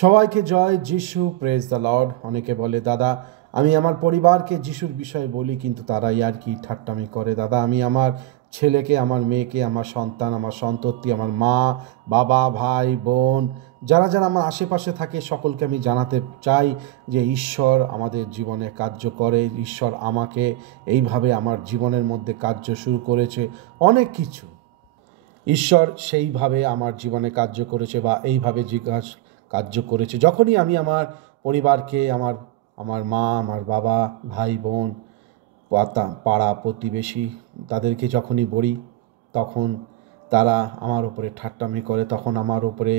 সবাইকে জয় যিশু, praise the Lord. অনেকে বলে, দাদা আমি আমার পরিবারকে যিশুর বিষয়ে বলি, কিন্তু তারা কি ঠাট্টামি করে। দাদা আমি আমার ছেলেকে, আমার মেয়েকে, আমার সন্তান, আমার সন্ততি, আমার মা বাবা, ভাই বোন, যারা যারা আমার আশেপাশে থাকে, সকলকে আমি জানাতে চাই যে ঈশ্বর আমাদের জীবনে কার্য করে। ঈশ্বর আমাকে এইভাবে আমার জীবনের মধ্যে কার্য শুরু করেছে। অনেক কিছু ঈশ্বর সেইভাবে আমার জীবনে কার্য করেছে, বা এইভাবে কার্য করেছে। যখনই আমি আমার পরিবারকে, আমার আমার মা, আমার বাবা, ভাই বোন, পাড়া প্রতিবেশী, তাদেরকে যখনই বলি, তখন তারা আমার উপরে ঠাট্টামি করে, তখন আমার উপরে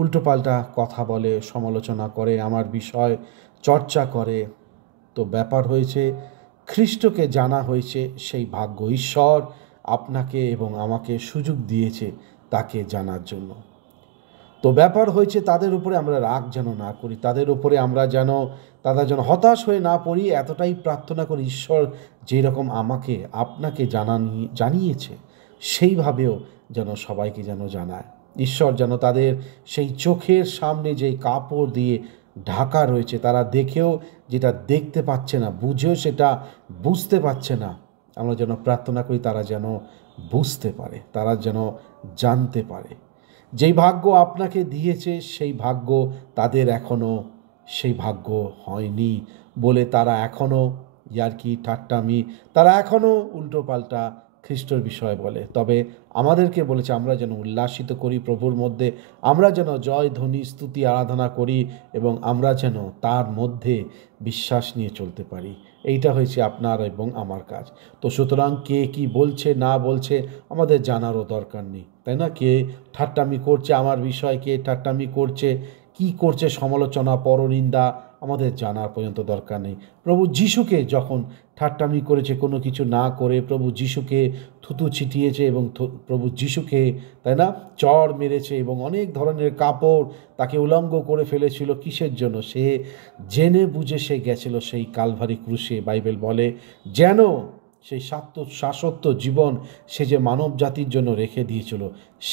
উল্টোপাল্টা কথা বলে, সমালোচনা করে, আমার বিষয় চর্চা করে। তো ব্যাপার হয়েছে, খ্রিস্টকে জানা হয়েছে সেই ভাগ্য। ঈশ্বর আপনাকে এবং আমাকে সুযোগ দিয়েছে তাকে জানার জন্য। তো ব্যাপার হয়েছে, তাদের উপরে আমরা রাগ যেন না করি, তাদের উপরে আমরা তারা যেন হতাশ হয়ে না পড়ি। এতটাই প্রার্থনা করি, ঈশ্বর যেই রকম আমাকে আপনাকে জানিয়েছে, সেইভাবেও যেন সবাইকে যেন জানায়। ঈশ্বর যেন তাদের সেই চোখের সামনে যেই কাপড় দিয়ে ঢাকা রয়েছে, তারা দেখেও যেটা দেখতে পাচ্ছে না, বুঝেও সেটা বুঝতে পারছে না, আমরা যেন প্রার্থনা করি তারা যেন বুঝতে পারে, তারা যেন জানতে পারে। যেই ভাগ্য আপনাকে দিয়েছে সেই ভাগ্য তাদের এখনও সেই ভাগ্য হয়নি বলে তারা এখনও ঠাট্টামি, তারা এখনও উল্টোপাল্টা খ্রিস্টর বিষয় বলে। তবে আমাদেরকে বলেছে আমরা যেন উল্লাসিত করি প্রভুর মধ্যে, আমরা যেন জয় ধ্বনি স্তুতি আরাধনা করি, এবং আমরা যেন তার মধ্যে বিশ্বাস নিয়ে চলতে পারি। এইটা হয়েছে আপনার এবং আমার কাজ। তো সুতরাং কে কি বলছে না বলছে আমাদের জানারও দরকার নেই, তাই না? কে ঠাট্টামি করছে আমার বিষয়, কে ঠাট্টামি করছে, কি করছে, সমালোচনা, পরনিন্দা, আমাদের জানার পর্যন্ত দরকার নেই। প্রভু যিশুকে যখন ঠাট্টামি করেছে, কোনো কিছু না করে প্রভু যিশুকে থুতু ছিটিয়েছে, এবং প্রভু যিশুকে, তাই না, চড় মেরেছে, এবং অনেক ধরনের কাপড় তাকে উলঙ্গ করে ফেলেছিল। কিসের জন্য? সে জেনে বুঝে সে গেছিল সেই কালভারি ক্রুশে। বাইবেল বলে যেন সেই শাশ্বত জীবন সে যে মানব জাতির জন্য রেখে দিয়েছিল,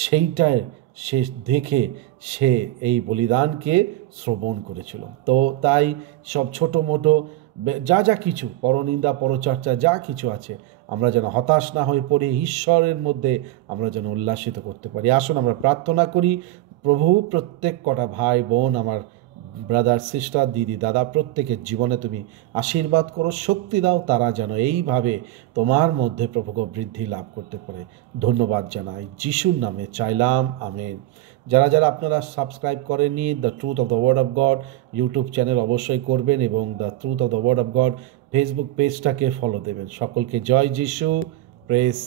সেইটায় সে দেখে সে এই বলিদানকে শ্রবণ করেছিল। তো তাই সব ছোটো মোটো যা যা কিছু পরনিন্দা, পরচর্চা যা কিছু আছে, আমরা যেন হতাশ না হয়ে পড়ে ঈশ্বরের মধ্যে আমরা যেন উল্লাসিত করতে পারি। আসুন আমরা প্রার্থনা করি। প্রভু, প্রত্যেক কটা ভাই বোন, আমার ব্রাদার সিস্টার, দিদি দাদা, প্রত্যেকের জীবনে তুমি আশীর্বাদ করো, শক্তি দাও, তারা যেন এইভাবে তোমার মধ্যে প্রভু বৃদ্ধি লাভ করতে পারে। ধন্যবাদ জানাই, যিশুর নামে চাইলাম, আমেন। যারা যারা আপনারা সাবস্ক্রাইব করেননি the truth of the word of God YouTube channel, অবশ্যই করবেন, এবং the truth of the word of God Facebook পেজটাকে ফলো দেবেন। সকলকে জয় যিশু, প্রেস